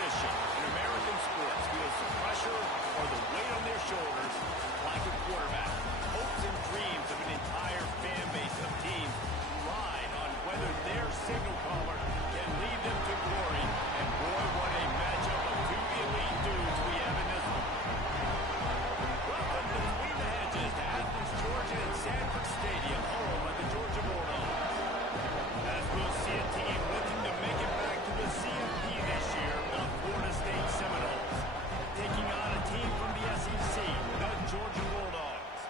position in American sports feels the pressure or the weight on their shoulders like a quarterback. Hopes and dreams of an entire fan base of teams ride on whether their signal caller can lead them to glory. And boy, what a matchup of two elite dudes we have in this one. Welcome to Between the Hedges to Athens, Georgia and Sanford Stadium, home of the Georgia Bulldogs. As we'll see a team looking to make it back to the CMP this year, the Florida State Seminoles, taking on a team from the SEC, the Georgia Bulldogs.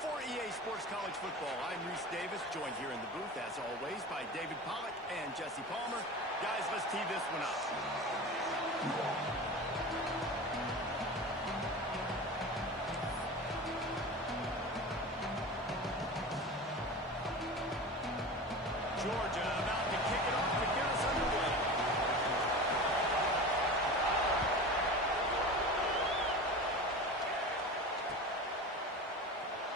For EA Sports College Football, I'm Reese Davis, joined here in the booth, as always, by David Pollack and Jesse Palmer. Guys, let's tee this one up. Georgia about to kick it off to get us underway.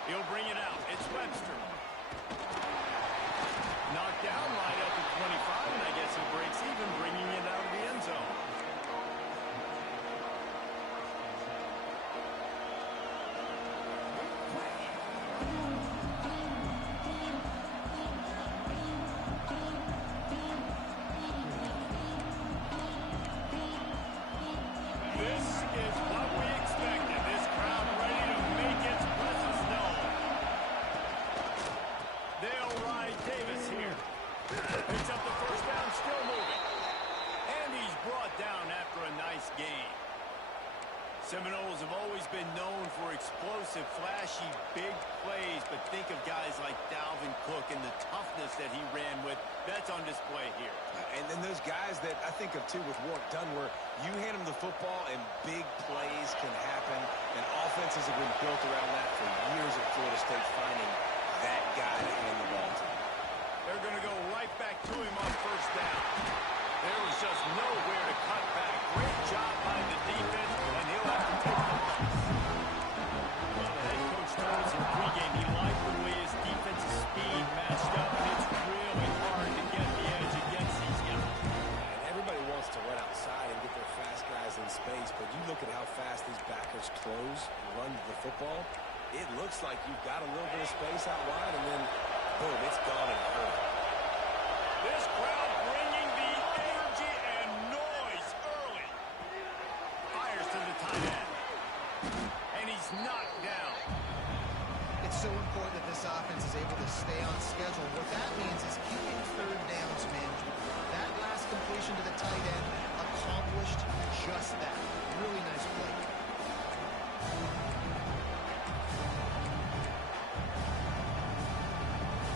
He'll bring it out. It's Webster. Knocked down right at the 25, and I guess he breaks even, bringing it out of the end zone. This is what we expected. This crowd ready to make its presence known. They'll ride Davis here. Picks up the first down, still moving. And he's brought down after a nice gain. Seminoles have always been known for explosive, flashy, big plays, but think of guys like Dalvin Cook and the toughness that he ran with. That's on display here. And then those guys that I think of, too, with Warwick Dunn, where you hand them the football and big plays can happen, and offenses have been built around that for years at Florida State, finding that guy to hand the ball to. They're going to go right back to him on first down. There was just nowhere to cut back. Great job by the defense, and he'll have to take the loss. Well, the head coach told us in pregame he liked the way his defensive speed matched up, and it's really hard to get the edge against these guys. And everybody wants to run outside and get their fast guys in space, but you look at how fast these backers close and run the football, it looks like you've got a little bit of space out wide, and then, boom, it's gone in a hurry. This crowd bringing the energy and noise early. Fires to the tight end. And he's knocked down. It's so important that this offense is able to stay on schedule. What that means is keeping third downs management. That last completion to the tight end accomplished just that. Really nice play.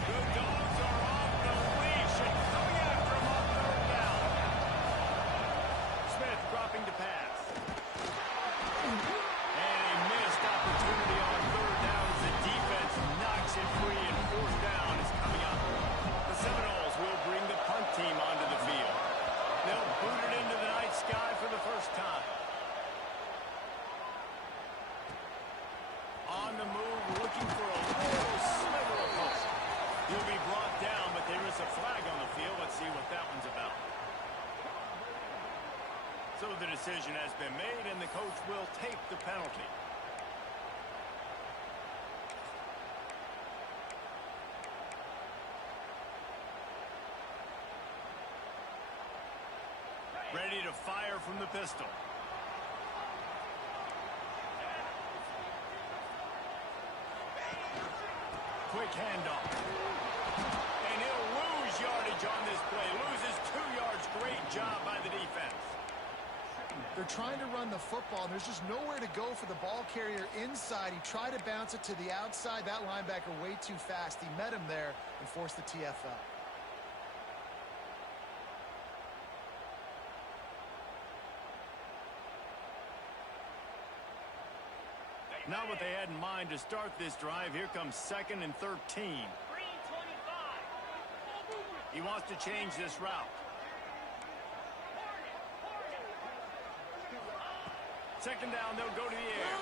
The Dogs are off the leash and coming after him on third down. Smith dropping to pass. And a missed opportunity on third down as the defense knocks it free, and fourth down is coming up. The Seminoles will bring the punt team onto the field. They'll boot it into the night sky for the first time. On the move, looking for a little sliver of hope. He'll be brought down, but there is a flag on the field. Let's see what that one's about. So the decision has been made, and the coach will take the penalty. Ready to fire from the pistol. Quick handoff. And he'll lose yardage on this play. Loses 2 yards. Great job by the defense. They're trying to run the football, and there's just nowhere to go for the ball carrier inside. He tried to bounce it to the outside. That linebacker way too fast. He met him there and forced the TFL. Not what they had in mind to start this drive. Here comes 2nd and 13. He wants to change this route. Second down, they'll go to the air.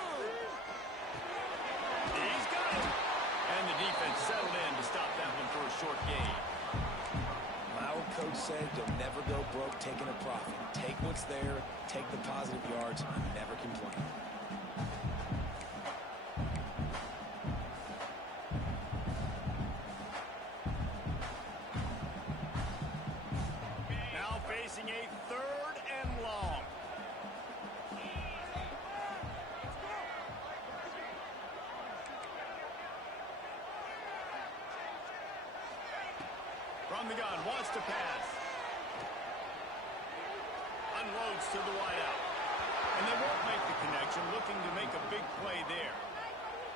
He's got it. And the defense settled in to stop that one for a short gain. Mild coach said, you'll never go broke taking a profit. Take what's there, take the positive yards, and never complain. Now facing a 3rd and long. From the gun, wants to pass. Unloads to the wideout. And they won't make the connection, looking to make a big play there.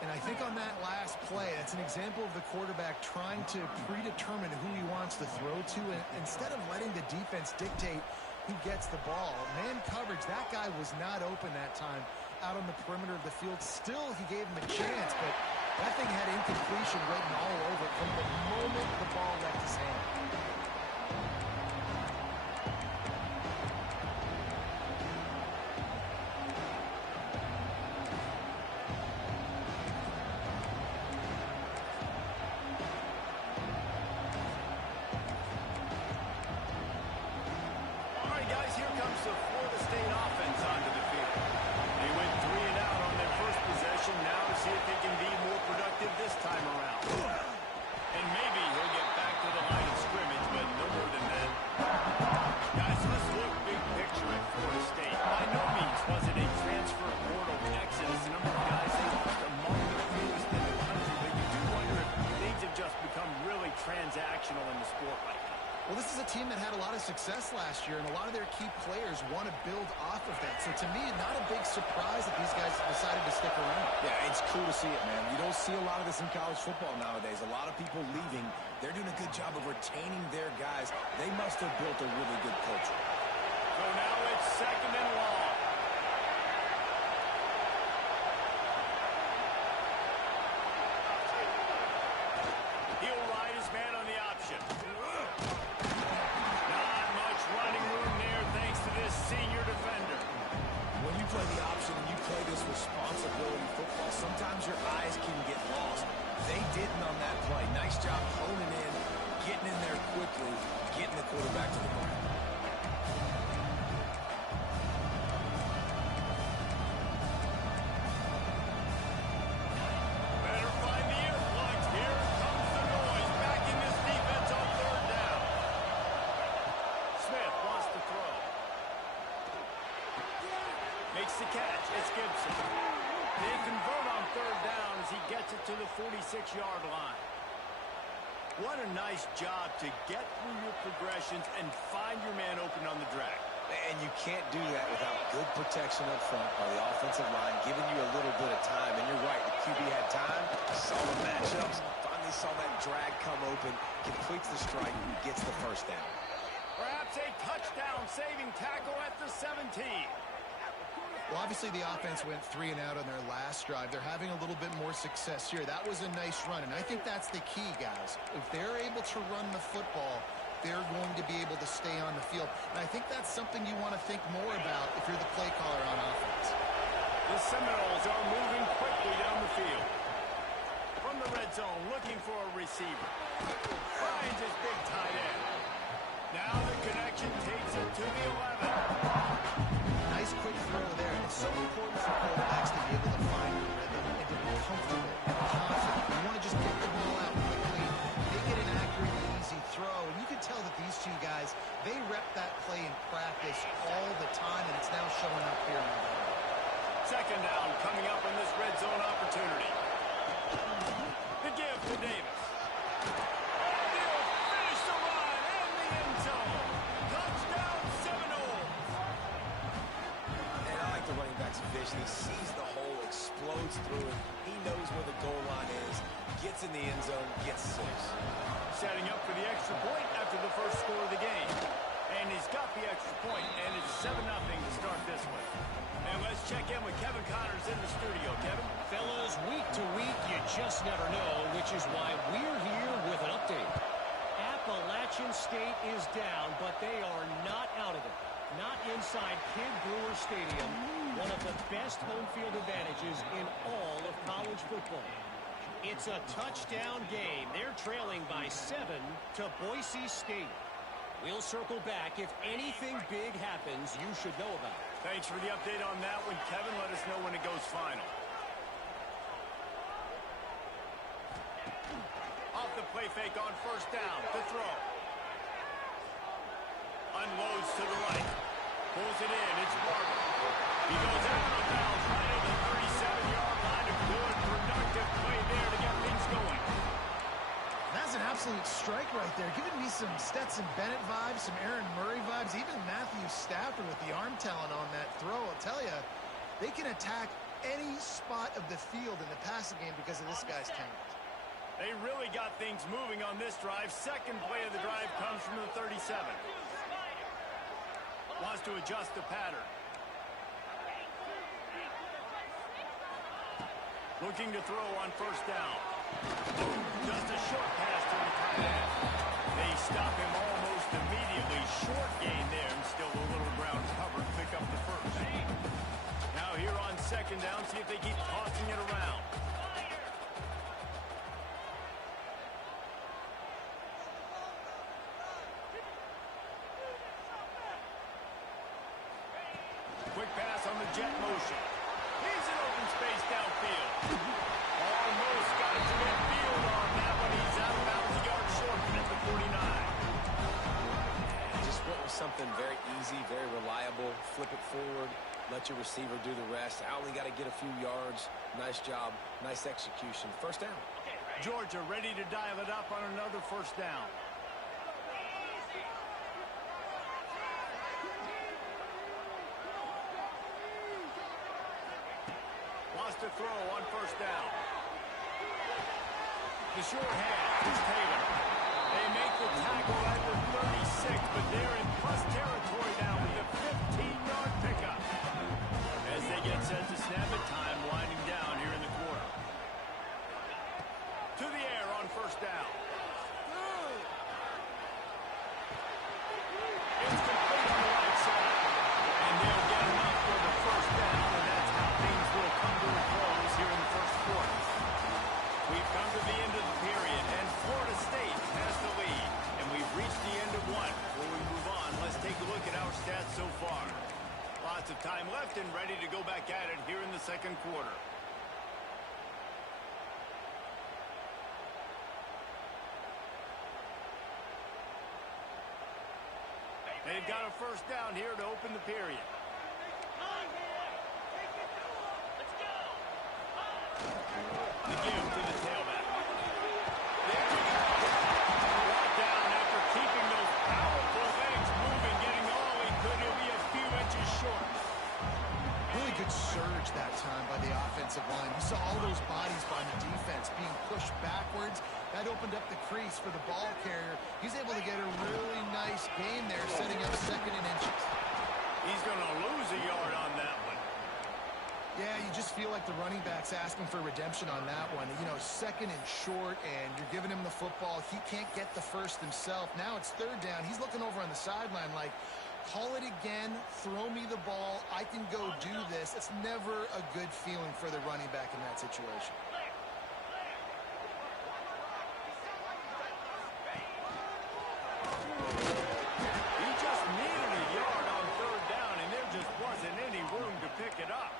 And I think on that last play, that's an example of the quarterback trying to predetermine who he wants to throw to, and instead of letting the defense dictate who gets the ball. Man coverage, that guy was not open that time out on the perimeter of the field. Still, he gave him a chance, but that thing had incompletion written all over it from the moment the ball left his hand. All right, guys, here comes the Florida State offense onto the field. They went 3 and out on their first possession. Now to see if they can be more productive this time around. And maybe he'll get back to the line of scrimmage, but no more than that. Guys, let's look big picture at Florida State. By no means was it a transfer portal exodus. A number of guys they lost among the fewest in the country, but you do wonder if things have just become really transactional in the sport right now. Well, this is a team that had a lot of success last year, and a lot of their key players want to build off of that. So to me, not a big surprise that these guys decided to stick around. Yeah, it's cool to see it, man. You don't see a lot of this in college football nowadays. A lot of people leaving. They're doing a good job of retaining their guys. They must have built a really good culture. So now it's 2nd and long. He'll ride his man on the option. Not much running room there thanks to this senior defender. When you play the option and you play this responsibility football, sometimes your eyes can get lost. They didn't on that play. Nice job honing in, getting in there quickly, getting the quarterback to the ground. Better find the earplugs. Here comes the noise. Backing this defense on 3rd down. Smith wants to throw. Makes the catch. It's Gibson. They convert on 3rd down as he gets it to the 46-yard line. What a nice job to get through your progressions and find your man open on the drag. And you can't do that without good protection up front by the offensive line, giving you a little bit of time. And you're right, the QB had time, saw the matchups, finally saw that drag come open, completes the strike, and gets the first down. Perhaps a touchdown-saving tackle at the 17. Well, obviously the offense went 3 and out on their last drive. They're having a little bit more success here. That was a nice run, and I think that's the key, guys. If they're able to run the football, they're going to be able to stay on the field. And I think that's something you want to think more about if you're the play caller on offense. The Seminoles are moving quickly down the field. From the red zone, looking for a receiver. Finds his big tight end. Now the connection takes it to the 11. Nice quick throw there. And it's so important for quarterbacks to be able to find the rhythm and to be comfortable and confident. You want to just get the ball out quickly, make it an accurate and easy throw. And you can tell that these two guys, they rep that play in practice all the time, and it's now showing up here in the game. 2nd down coming up in this red zone opportunity. The give to Davis. And he'll finish the run in the end zone. Touchdown Seminoles. And I like the running back's vision. He sees the hole, explodes through it. He knows where the goal line is, gets in the end zone, gets 6. Setting up for the extra point after the first score of the game. And he's got the extra point, and it's 7-0 to start this one. And let's check in with Kevin Connors in the studio. Kevin? Fellas, week to week, you just never know, which is why we're here with an update. Appalachian State is down, but they are not out of it. Not inside Kid Brewer Stadium, one of the best home field advantages in all of college football. It's a touchdown game. They're trailing by 7 to Boise State. We'll circle back. If anything big happens, you should know about it. Thanks for the update on that one, Kevin. Let us know when it goes final. Off the play fake on first down. To throw. Unloads to the right. Pulls it in. It's Barber. He goes out of bounds right at the 37-yard line. A good, productive play there to get things going. That's an absolute strike right there, giving me some Stetson Bennett vibes, some Aaron Murray vibes, even Matthew Stafford with the arm talent on that throw. I'll tell you, they can attack any spot of the field in the passing game because of this guy's talent. They really got things moving on this drive. Second play of the drive comes from the 37. Wants to adjust the pattern. Looking to throw on first down. Just a short pass to the tight end. They stop him almost immediately. Short gain there and still a little ground covered. Pick up the first. Now here on second down, see if they keep tossing it around. Quick pass on the jet motion. He's in open space downfield. Almost got it to midfield on that one. He's out of bounds a yard short at the 49. Just went with something very easy, very reliable. Flip it forward. Let your receiver do the rest. I only got to get a few yards. Nice job. Nice execution. First down. Georgia ready to dial it up on another first down. Wants to throw on first down. The short half is Taylor. They make the tackle at the 36, but they're in plus territory now with the 15-yard pickup. As they get set to snap it, time winding down here in the quarter. To the air on first down. It's complete on the right side. And they'll get enough for the first down, and that's how things will come to a close here in the first quarter. We've come to the end of the period, and Florida State has the lead. And we've reached the end of one. Before we move on, let's take a look at our stats so far. Lots of time left and ready to go back at it here in the second quarter. They've got a first down here to open the period. The give to the tailback. Brought down after keeping those powerful legs moving, getting all he could. He'll be a few inches short. Really good surge that time by the offensive line. You saw all those bodies by the defense being pushed backwards. That opened up the crease for the ball carrier. He's able to get a really nice gain there, setting up second and inches. He's going to lose a yard on that one. Yeah, you just feel like the running back's asking for redemption on that one. You know, second and short, and you're giving him the football. He can't get the first himself. Now it's third down. He's looking over on the sideline like, call it again, throw me the ball, I can go do this. It's never a good feeling for the running back in that situation. He just needed a yard on third down, and there just wasn't any room to pick it up.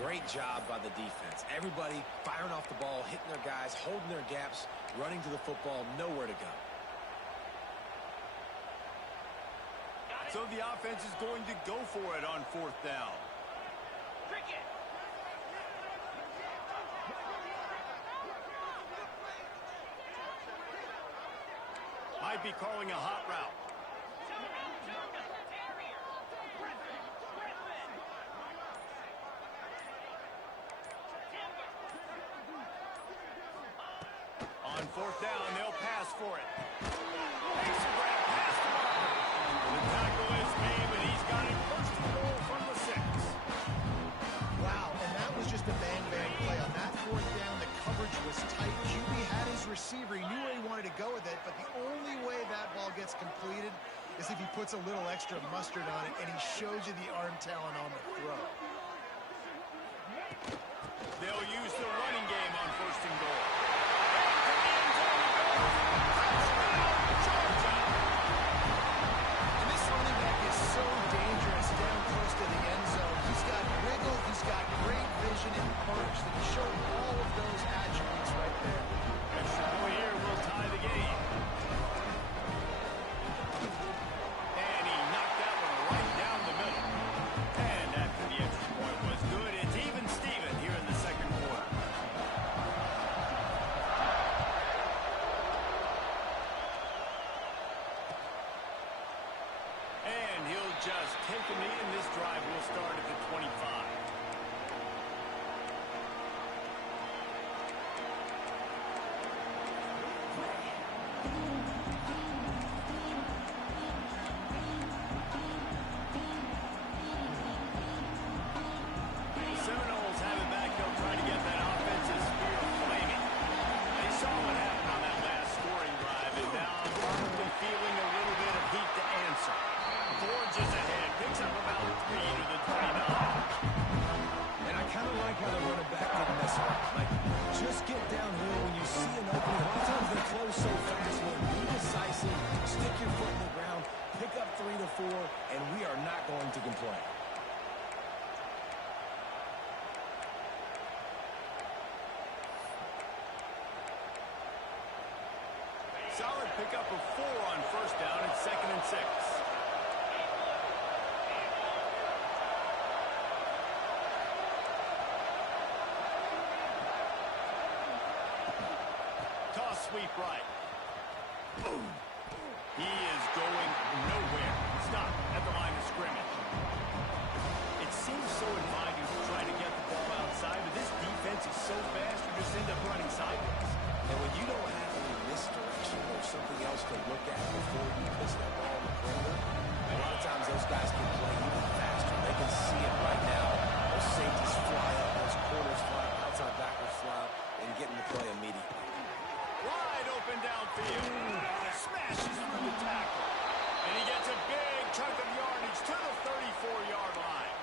Great job by the defense. Everybody firing off the ball, hitting their guys, holding their gaps, running to the football, nowhere to go. So the offense is going to go for it on fourth down. Might be calling a hot route. On fourth down, they'll pass for it. Makes a grab, pass to Barber. The tackle is made, but he's got it first and goal from the 6. Wow, and that was just a bang-bang play. On that fourth down, the coverage was tight. QB had his receiver. He knew where he wanted to go with it, but the only way that ball gets completed is if he puts a little extra mustard on it, and he shows you the arm talent on the throw. They'll use the running game on first and goal. just take a knee, and this drive will start at the 25. Seminoles have it back. They'll try to get that offensive spear flaming. They saw what happened on that last scoring drive, and now I'm probably feeling a little bit of heat to answer. Forges ahead, picks up about 3 to the 29. And I kind of like how the running back didn't mess around. Like, just get downhill when you see an opening. A lot of times they close so fast. Well, be decisive, stick your foot in the ground, pick up 3 to 4, and we are not going to complain. Solid pickup of 4 on first down. It's 2nd and 6. Toss sweep right. Boom. He is going nowhere. Stop at the line of scrimmage. It seems so inviting to try to get the ball outside, but this defense is so fast you just end up running sideways. And when you don't have any misdirection or something else to look at before you miss that ball on the perimeter, a lot of times those guys can play even faster. They can see it right now. Those safeties fly up, those corners fly up, outside backers fly up, and get in the play immediately. Wide open downfield. Smashes through the tackle. And he gets a big chunk of yardage to the 34-yard line.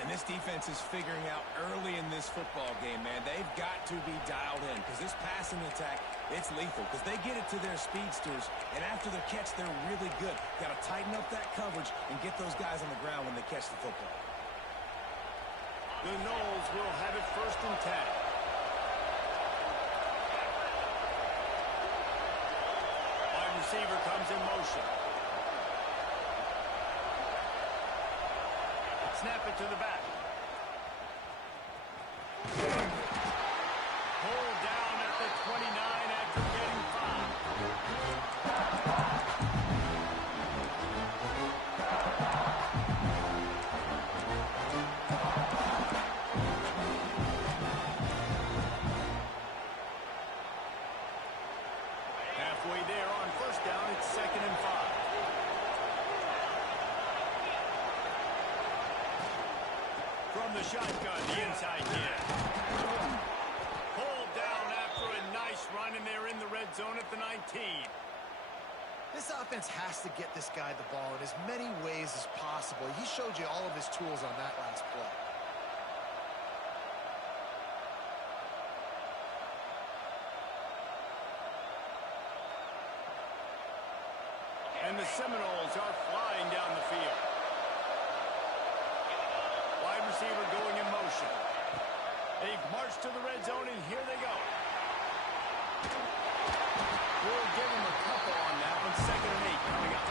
And this defense is figuring out early in this football game, man. They've got to be dialed in because this passing attack, it's lethal because they get it to their speedsters, and after the catch, they're really good. Got to tighten up that coverage and get those guys on the ground when they catch the football. The Noles will have it 1st and 10. Wide receiver comes in motion. Snap it to the back. Hold down at the 29 after getting 5. Halfway there on first down, it's 2nd and 5. From the shotgun, the inside kid. Pulled down after a nice run, and they're in the red zone at the 19. This offense has to get this guy the ball in as many ways as possible. He showed you all of his tools on that last play. And the Seminoles are flying down the field. Wide receiver going in motion. They've marched to the red zone, and here they go. We'll give them a couple on that one. 2nd and 8 coming up.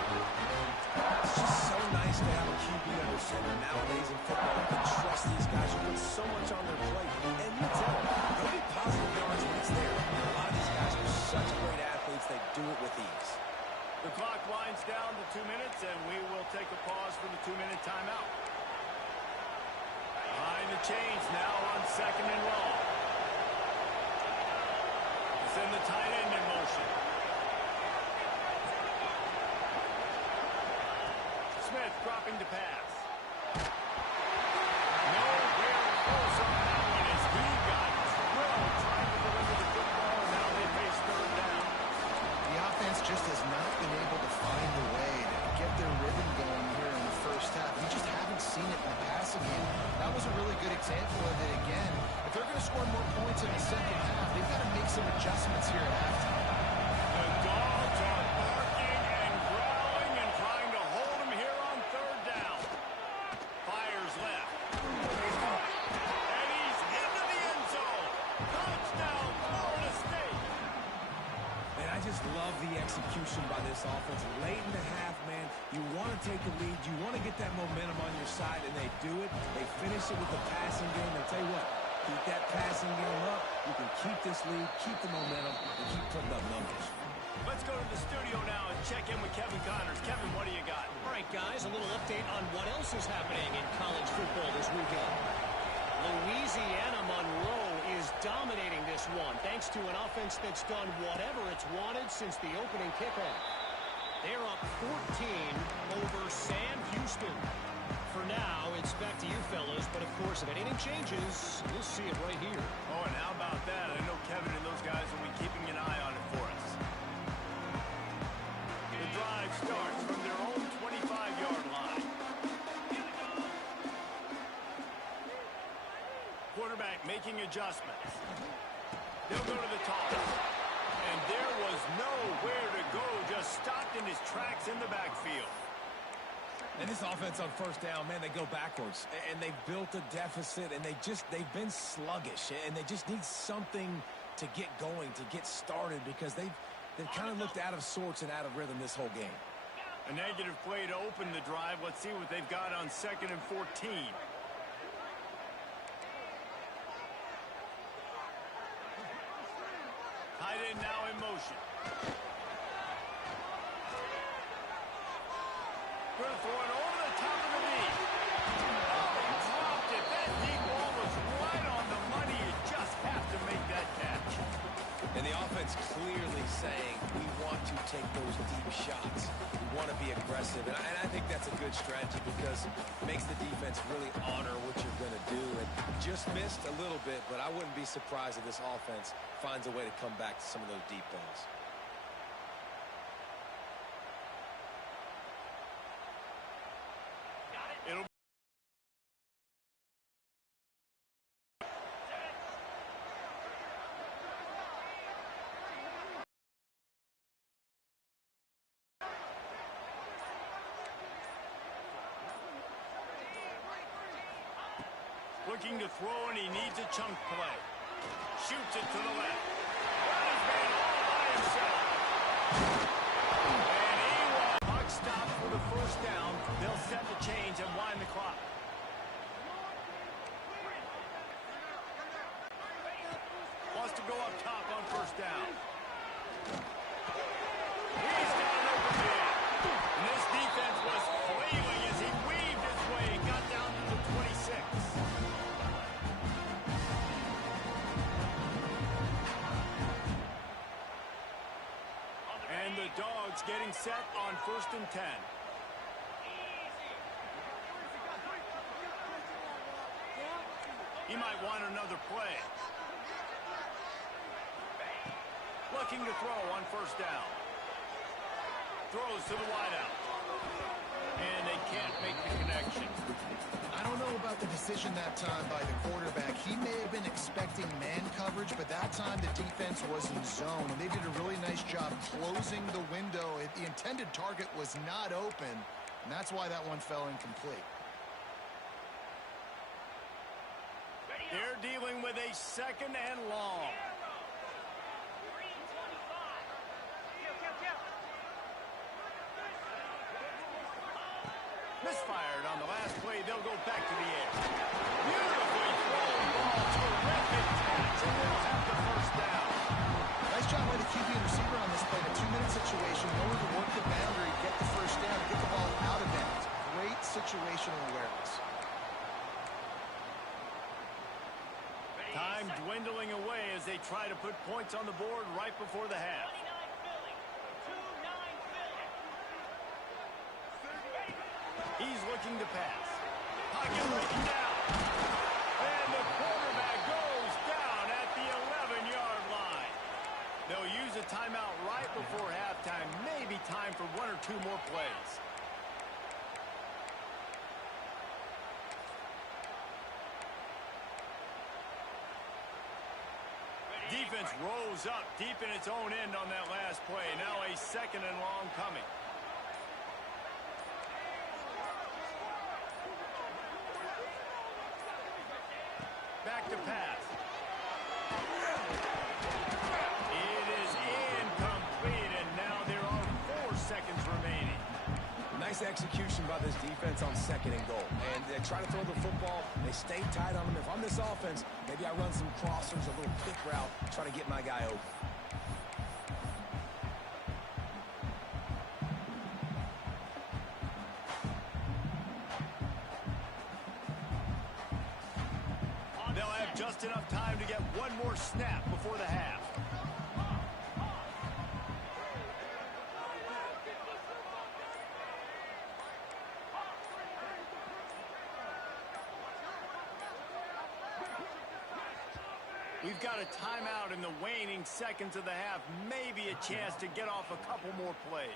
It's just so nice to have a QB under center nowadays in football. You can trust these guys. You put so much on their plate. And you tell them, they'll get positive yards when it's there. A lot of these guys are such great athletes, they do it with ease. The clock winds down to 2 minutes, and we will take a pause for the 2-minute timeout. Behind the chains now on 2nd and long. Send the tight end in motion. Smith dropping to pass. Nowhere close on that one as he got drilled trying to deliver the football, and now they face 3rd down. The offense just has not been able to find a way to get their rhythm going here in the first half. We just haven't seen it in the passing game. That was a really good example of it again. If they're going to score more points in the second half, they've got to make some adjustments here at halftime. The dogs are barking and growling and trying to hold him here on 3rd down. Fires left. And he's into the end zone. Touchdown, Florida State. Man, I just love the execution by this offense. Late in the half, man, you want to take the lead. You want to get that momentum on your side, and they do it. They finish it with the passing game. I'll tell you what, keep that passing game up. You can keep this lead, keep the momentum, and keep putting up numbers. Let's go to the studio now and check in with Kevin Connors. Kevin, what do you got? All right, guys, a little update on what else is happening in college football this weekend. Louisiana Monroe is dominating this one thanks to an offense that's done whatever it's wanted since the opening kickoff. They're up 14 over Sam Houston. For now, it's back to you fellas, but of course, if anything changes, you'll see it right here. Oh, and how about that? I know Kevin and those guys will be keeping an eye on it for us. The drive starts from their own 25-yard line. Quarterback making adjustments. They'll go to the toss. And there was nowhere to go, just stopped in his tracks in the backfield. And this offense on first down, man, they go backwards. And they've built a deficit, and they've been sluggish. And they just need something to get going, to get started, because they've kind of looked out of sorts and out of rhythm this whole game. A negative play to open the drive. Let's see what they've got on 2nd and 14. Tight end now in motion. Going to throw it over the top of the knee. Oh, he dropped it. That deep ball was right on the money. You just have to make that catch. And the offense clearly saying, we want to take those deep shots. We want to be aggressive. And I think that's a good strategy because it makes the defense really honor what you're going to do. And just missed a little bit, but I wouldn't be surprised if this offense finds a way to come back to some of those deep balls. It'll looking to throw, and he needs a chunk play. Shoots it to the left. Got his man all by himself. And he was puck stop for the first down. They'll set the change and wind the clock. Wants to go up top on first down. He's got an open man. And this defense was flailing as he weaved his way and got down to the 26. And the Dogs getting set on 1st and 10. He might want another play. Looking to throw on first down. Throws to the wideout. And they can't make the connection. I don't know about the decision that time by the quarterback. He may have been expecting man coverage, but that time the defense was in zone, and they did a really nice job closing the window. The intended target was not open, and that's why that one fell incomplete. They're dealing with a 2nd and long. Misfired on the last play. They'll go back to the air. Beautifully thrown ball. Terrific catch, and they'll have the first down. Nice job by the QB and receiver on this play. In a 2-minute situation, in order to work the boundary, get the first down, get the ball out of bounds. Great situational awareness. Time dwindling away as they try to put points on the board right before the half. He's looking to pass. Pocket breaking down. And the quarterback goes down at the 11-yard line. They'll use a timeout right before halftime. Maybe time for 1 or 2 more plays. Defense rolls up deep in its own end on that last play. Now a 2nd and long coming. Back to pass. It is incomplete, and now there are 4 seconds remaining. Nice execution by this defense on 2nd and goal. And they try to throw the football. They stay tight on them. If I'm this offense, maybe I run some crossers, a little quick route, try to get my guy open. Just enough time to get one more snap before the half. We've got a timeout in the waning seconds of the half. Maybe a chance to get off a couple more plays.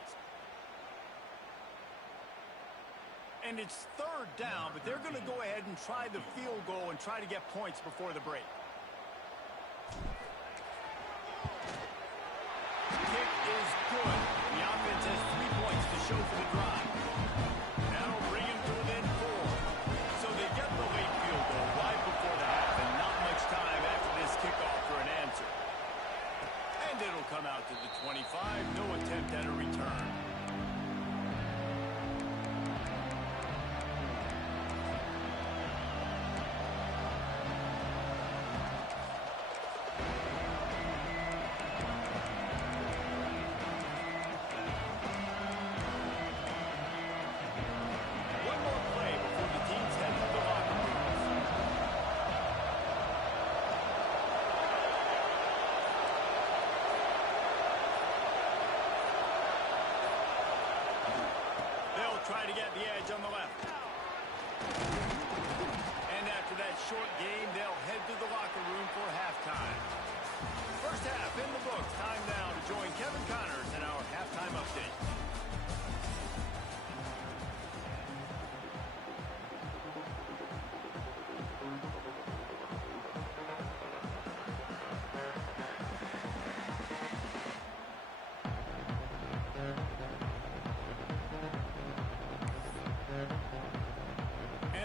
And it's third down, but they're going to go ahead and try the field goal and try to get points before the break. Kick is good. The offense has 3 points to show for the drive. That'll bring him to within 4. So they get the late field goal right before the half, and not much time after this kickoff for an answer. And it'll come out to the 25. No attempt at a return. Try to get the edge on the left. And after that short game, they'll head to the locker room for halftime. First half in the books. Time now to join Kevin Connors in our halftime update.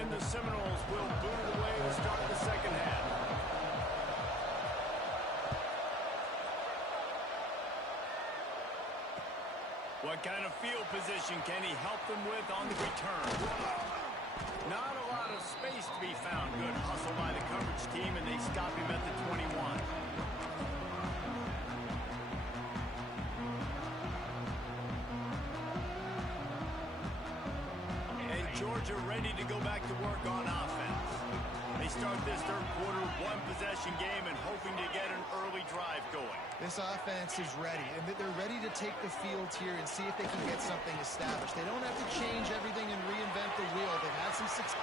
The Seminoles will boot it away to start the second half. What kind of field position can he help them with on the return? Not a lot of space to be found. Good hustle by the coverage team, and they stop him at the 21. Georgia ready to go back to work on offense. They start this third quarter one-possession game and hoping to get an early drive going. This offense is ready, and they're ready to take the field here and see if they can get something established. They don't have to change everything and reinvent the wheel. They've had some success.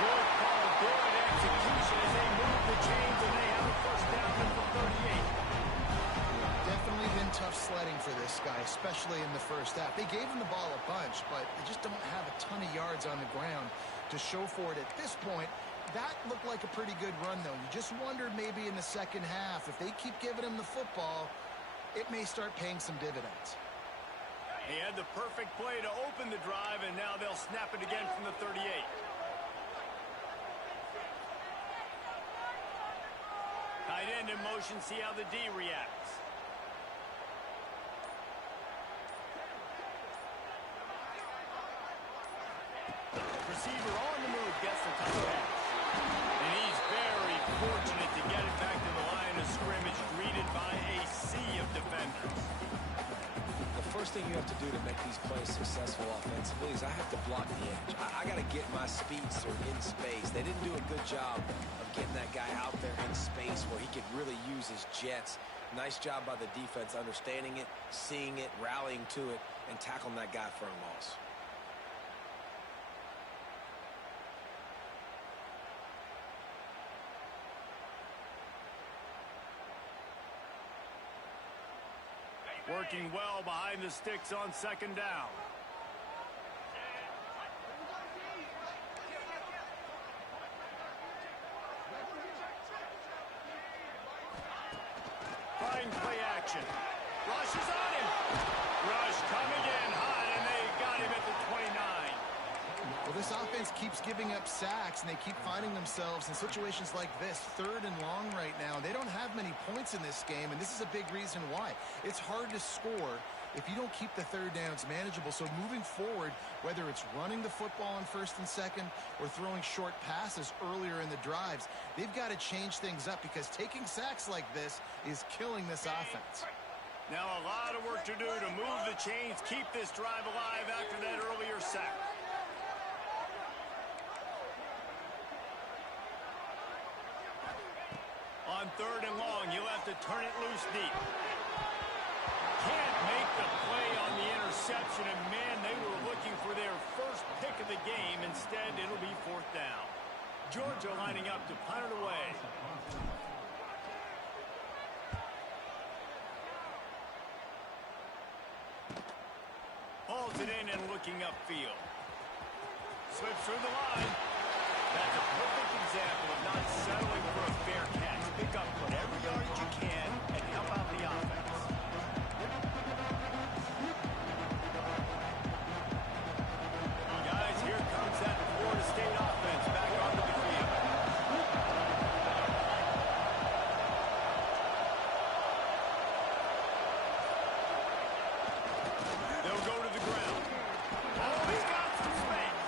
Good call, good execution as they move the chains, and they have a first down at the 38. Definitely been tough sledding for this guy, especially in the first half. They gave him the ball a bunch, but they just don't have a ton of yards on the ground to show for it at this point. That looked like a pretty good run, though. You just wondered maybe in the second half, if they keep giving him the football, it may start paying some dividends. He had the perfect play to open the drive, and now they'll snap it again from the 38. Tight end in motion, see how the D reacts. Receiver on the move, gets the touchdown. And he's very fortunate to get it back to the line of scrimmage, greeted by a sea of defenders. The first thing you have to do to make these plays successful offensively is I have to block the edge. I got to get my speedster in space. They didn't do a good job of getting that guy out there in space where he could really use his jets. Nice job by the defense understanding it, seeing it, rallying to it, and tackling that guy for a loss. Working well behind the sticks on second down. Fine play action. Rush is on him. Rush coming in hot, and they got him at the 29. Well, this offense keeps giving up sacks, and they keep finding themselves in situations like this, third and long right now. They don't have many points in this game, and this is a big reason why. It's hard to score if you don't keep the third downs manageable. So moving forward, whether it's running the football on first and second or throwing short passes earlier in the drives, they've got to change things up because taking sacks like this is killing this offense. Now a lot of work to do to move the chains, keep this drive alive after that earlier sack. 3rd and long. You'll have to turn it loose deep. Can't make the play on the interception, and man, they were looking for their first pick of the game. Instead, it'll be 4th down. Georgia lining up to punt it away. Hauls it in and looking upfield. Slips through the line. That's a perfect example of not settling for a fair catch. Pick up whatever yardage you can and help out the offense. Guys, here comes that Florida State offense back onto the field. They'll go to the ground. Oh, he's got some space.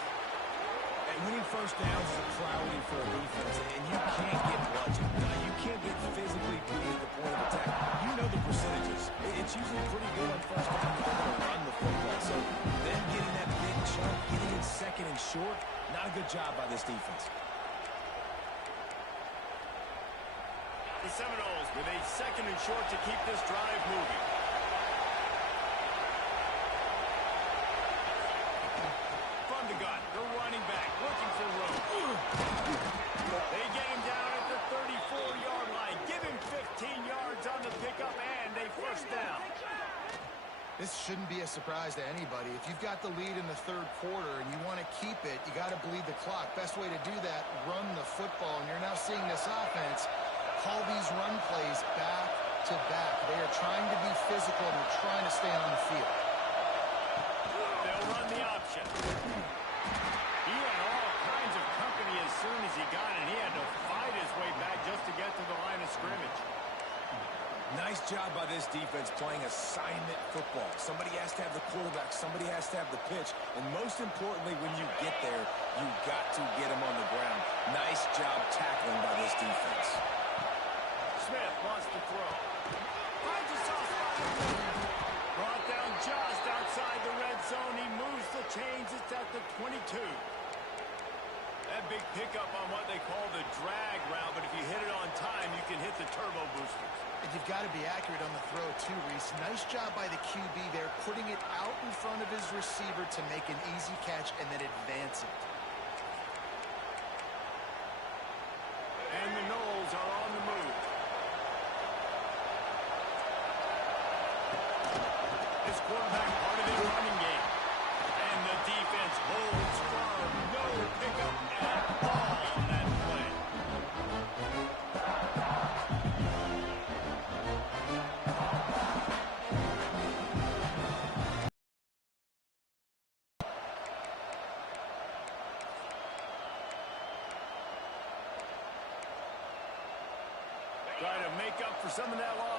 And winning first downs is a priority for a defense, and you can't get bludgeoned. Now, you can't get physically beat at the point of attack. You know the percentages. It's usually pretty good on first down if they're going to run the football. So them getting that big chunk, getting it 2nd and short, not a good job by this defense. The Seminoles with a 2nd and short to keep this drive moving. From the gun, the running back looking for room. They get him down at the 34-yard line. Give him 15 yards on the pickup and a 1st down. This shouldn't be a surprise to anybody. If you've got the lead in the 3rd quarter and you want to keep it, you got to bleed the clock. Best way to do that, run the football. And you're now seeing this offense call these run plays back to back. They are trying to be physical and they're trying to stay on the field. They'll run the option. He had all kinds of company as soon as he got it. He had to fight his way back just to get to the line of scrimmage. Nice job by this defense playing assignment football. Somebody has to have the quarterback. Somebody has to have the pitch. And most importantly, when you get there, you got to get him on the ground. Nice job tackling by this defense. Smith wants to throw. Finds a soft spot. Brought down just outside the red zone. He moves the chains. It's at the 22. That big pickup on what they call the drag route, but if you hit it on time, you can hit the turbo boosters. And you've got to be accurate on the throw too, Reese. Nice job by the QB there, putting it out in front of his receiver to make an easy catch and then advance it. And the Noles are on the move. This quarterback part of their running game. And the defense holds firm. No pickup at all on that play. Try to make up for some of that lost